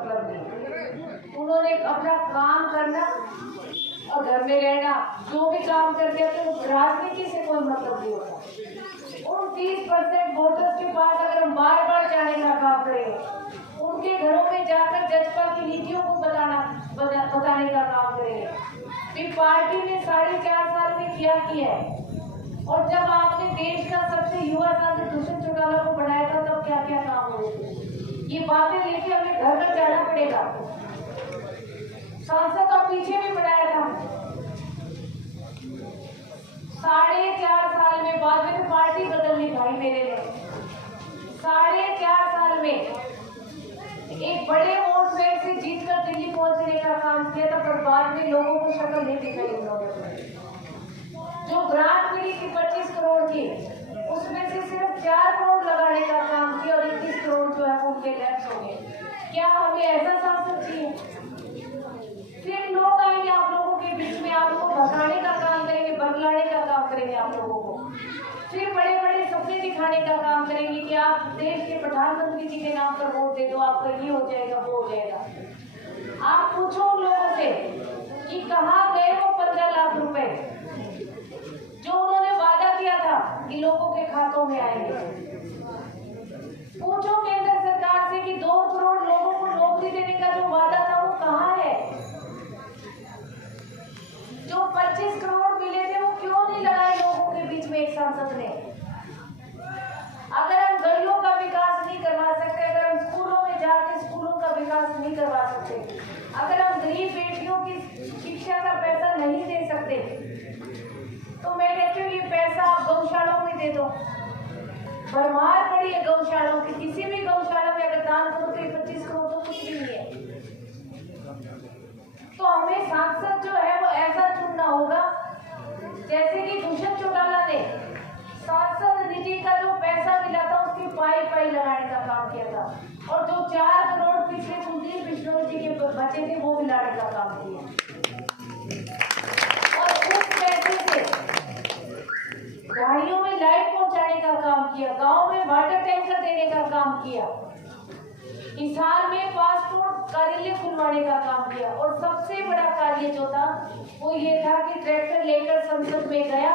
मतलब नहीं। उन्होंने अपना काम करना और घर में रहना, जो भी काम करते हैं तो राजनीति से कोई मतलब नहीं होता। उन 30% वोटर्स के पास अगर हम बार बार जाने का काम करेंगे, उनके घरों में जाकर जजपा की नीतियों को बताने का काम करेंगे, फिर पार्टी ने 4.5 साल में क्या किया है, और जब आपने देश का सबसे युवा सांसद दुष्यंत चौटाला को बनाया था तब क्या क्या काम हुए थे, ये बातें लेके हमें घर घर जाना पड़ेगा। सांसद का पीछे भी बनाया था 4.5 साल में, बाद में तो पार्टी बदल ली भाई मेरे ने। 4.5 साल में एक बड़े वोट बैंक से जीतकर दिल्ली पहुंचने का काम किया था, पर बाद में लोगों को शक्ल नहीं दिखाई उन्होंने। जो ग्रांट मिली थी 25 करोड़ की, उसमें से सिर्फ 4 करोड़ लगाने का काम किया और 21 करोड़ जो है वो उनके लैप्स हो गए। क्या हमें ऐसा सांसद चाहिए? फिर लोग आएंगे आप लोगों के बीच में, आपको भगाने का काम करेंगे, बदलाने का काम करेंगे आप लोगों को, फिर बड़े बड़े सपने दिखाने का काम करेंगे कि आप देश के प्रधानमंत्री जी के नाम पर वोट दे दो, आपका ये हो जाएगा वो हो जाएगा। आप पूछो उन लोगों से कि कहाँ गए वो 15 लाख रुपए जो उन्होंने वादा किया था कि लोगों के खातों में आएंगे। पूछो केंद्र सरकार से कि 2 करोड़ लोगों को नौकरी देने का जो वादा था वो कहाँ है? जो 25 करोड़ मिले थे वो क्यों नहीं लगाए लोगों के बीच में एक सांसद ने? अगर हम गलियों का विकास नहीं करवा सकते, अगर हम स्कूलों में जाके स्कूलों का विकास नहीं करवा सकते, अगर हम गरीब बेटियों की शिक्षा का पैसा नहीं दे सकते, तो मैं कहती हूँ ये पैसा आप गौशालों में दे दो। भरमार पड़ी है गौशालों की, किसी भी गौशाला में अगर दान करो तो 25 करोड़ तो कुछ भी नहीं है। तो हमें सांसद जो है वो ऐसा चुनना होगा जैसे कि दुष्यंत चौटाला ने सांसद निधि का जो पैसा मिला था उसकी पाई लगाने का काम किया था, और जो 4 करोड़ पिछले कुलदीप बिश्नोई जी के बचे थे वो मिलाने का काम किया, और उस पैसे से गाड़ियों में लाइट पहुंचाने का काम किया, गांव में वाटर टैंकर देने का काम किया, किसान में पासपोर्ट कार्यालय खुलवाने का काम किया, और सबसे बड़ा कार्य जो था वो ये था कि ट्रैक्टर लेकर संसद में गया,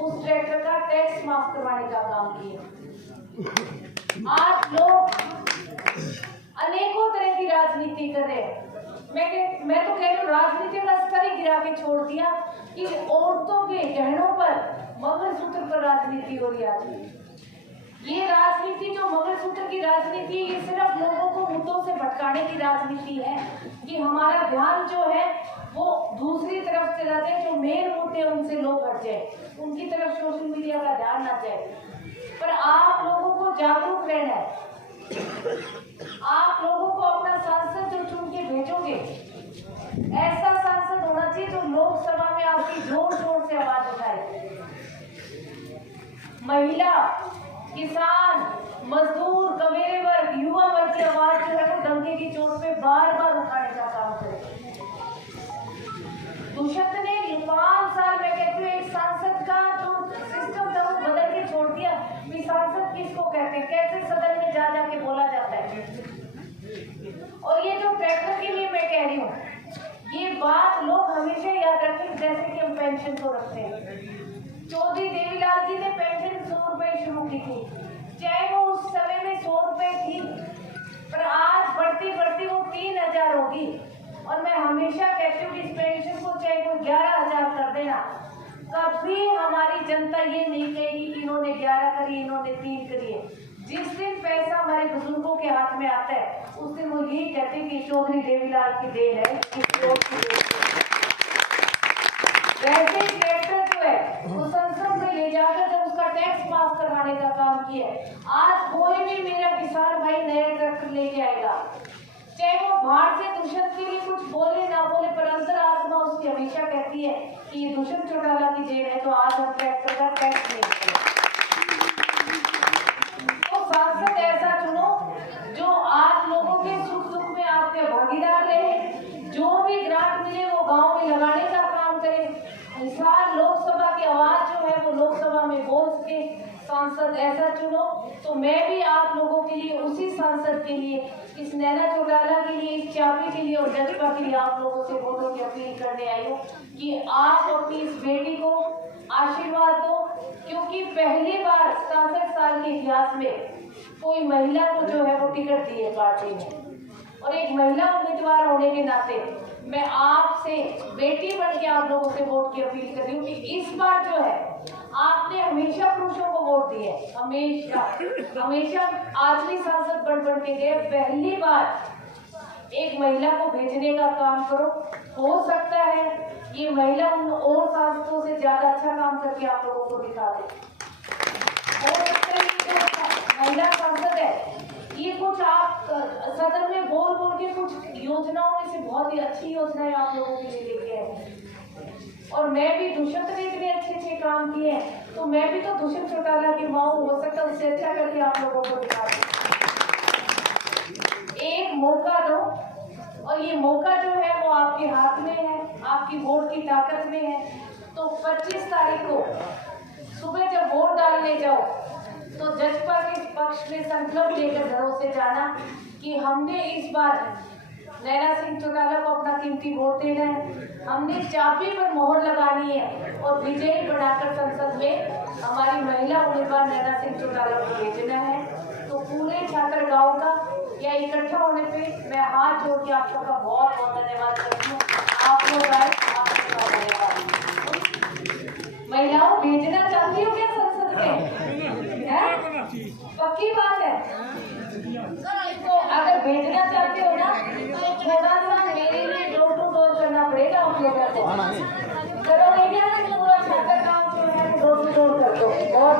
उस ट्रैक्टर का टैक्स माफ करवाने का काम किया। आज लोग अनेकों तरह की राजनीति कर रहे हैं। मैं तो कह रही हूँ राजनीति का स्तर ही गिरा के छोड़ दिया कि औरतों के गहनों पर, मंगलसूत्र पर राजनीति हो रही है। ये राजनीति जो मंगलसूत्र की राजनीति, ये सिर्फ लोगों को मुद्दों से भटकाने की राजनीति है कि हमारा ध्यान जो है वो दूसरी तरफ चला जाए, जो मेन मुद्दे उनसे लोग हट जाए, उनकी तरफ सोशल मीडिया का ध्यान ना जाए। पर आप लोगों को जागरूक रहना है। आप लोगों को अपना सांसद जो चुन के भेजोगे, ऐसा सांसद होना चाहिए जो लोकसभा में आपकी जोर जोर से आवाज उठाए। महिला, किसान, मजदूर, कमेरे वर्ग, युवा वर्ग की आवाज जो है वो डंके की चोट पे बार बार उठाने का काम करे। दुष्यंत ने 5 साल में कहते हुए एक सांसद का जो सिस्टम था वो बदल के छोड़ दिया कि सांसद किसको कहते हैं, कैसे सदन में जा जाके बोला जाता है। और ये जो ट्रैक्टर के लिए मैं कह रही हूँ, ये बात लोग हमेशा याद रखें जैसे कि हम पेंशन को रखते हैं। चौधरी देवीलाल जी ने पेंशन 100 रुपए शुरू की थी, चाहे वो उस समय में 100 रुपए थी, पर आज बढ़ती बढ़ती वो 3000 होगी। और मैं हमेशा कहती हूँ कि इस पेंशन को चाहे कोई 11,000 कर देना, कभी हमारी जनता ये नहीं कहेगी कि इन्होंने 11 करी, इन्होंने 3 करी है। जिस दिन पैसा हमारे बुजुर्गों के हाथ में आता है, उस दिन वो यही कहते हैं कि चौधरी देवीलाल की देन है, वैसे ट्रैक्टर जो है वो संसद में ले जाकर जब उसका टैक्स माफ करवाने का काम किया है। आज कोई भी मेरा किसान भाई नया ट्रैक्टर लेके आएगा, चाहे वो बाहर से दुष्यंत के लिए कुछ बोले ना बोले, पर अंतर आत्मा उसकी हमेशा कहती है कि ये दुष्यंत चौटाला की देन है, तो आज हम ट्रैक्टर का टैक्स नहीं देंगे। तो सांसद ऐसा चुनो जो आज लोगों के सुख दुख में आपके भागीदार रहे, जो भी ग्रांट मिले वो गाँव में लगाने का काम करे, हिसार लोकसभा की आवाज जो है वो लोकसभा में बोल सके। सांसद ऐसा चुनो। तो मैं भी आप लोगों के लिए, उसी सांसद के लिए, इस नैना चौटाला के लिए, इस चाबी के लिए और जज्बा के लिए आप लोगों से वोटों की अपील करने आई हूँ कि आप अपनी इस बेटी को आशीर्वाद दो, क्योंकि पहली बार 67 साल के इतिहास में कोई महिला को जो है वो टिकट दी है पार्टी ने। और एक महिला उम्मीदवार होने के नाते मैं आपसे बेटी बन के आप लोगों से वोट की अपील कर रही हूँ कि इस बार जो है आपने हमेशा पुरुषों को वोट दिए, हमेशा आखिरी सांसद बन के गए, पहली बार एक महिला को भेजने का काम करो। हो सकता है ये महिला उन और सांसदों से ज्यादा अच्छा काम करके आप लोगों को दिखा दे। हो सकता है जो महिला सांसद है ये कुछ आप सदन में बोल के कुछ योजनाओं में से बहुत ही अच्छी योजनाएं आप लोगों के लिए लेके आए। और मैं भी दुष्यंत ने इतने अच्छे काम किए हैं, तो मैं भी तो दुष्यंत चौटाला की माँ हो सकता उससे अच्छा करके आप लोगों को दिखा दूं। एक मौका दो, और ये मौका जो है वो आपके हाथ में है, आपकी वोट की ताकत में है। तो 25 तारीख को सुबह जब वोट डालने जाओ तो जजपा के पक्ष में संकल्प लेकर घरों से जाना कि हमने इस बार नैना सिंह चौटाला को अपना कीमती वोट देना है, हमने चाबी पर मोहर लगानी है और विजयी बनाकर संसद में हमारी महिला उम्मीदवार नैना सिंह चौटाला को भेजना है। तो पूरे छात्र गांव का या इकट्ठा होने पे मैं हाथ जोड़ के आप सबका बहुत बहुत धन्यवाद करती हूँ। आप लोग आए, आपका धन्यवाद। महिलाओं भेजना चाहती हो क्या संसद में? पक्की बात है। तो अगर भेजना चाहते हो ना तो थोड़ा सा मेरे लिए डोर टू डोर करना पड़ेगा आप लोगों को। करोगे क्या? पूरा छात्र काम जो है डोर टू डोर कर दो। बहुत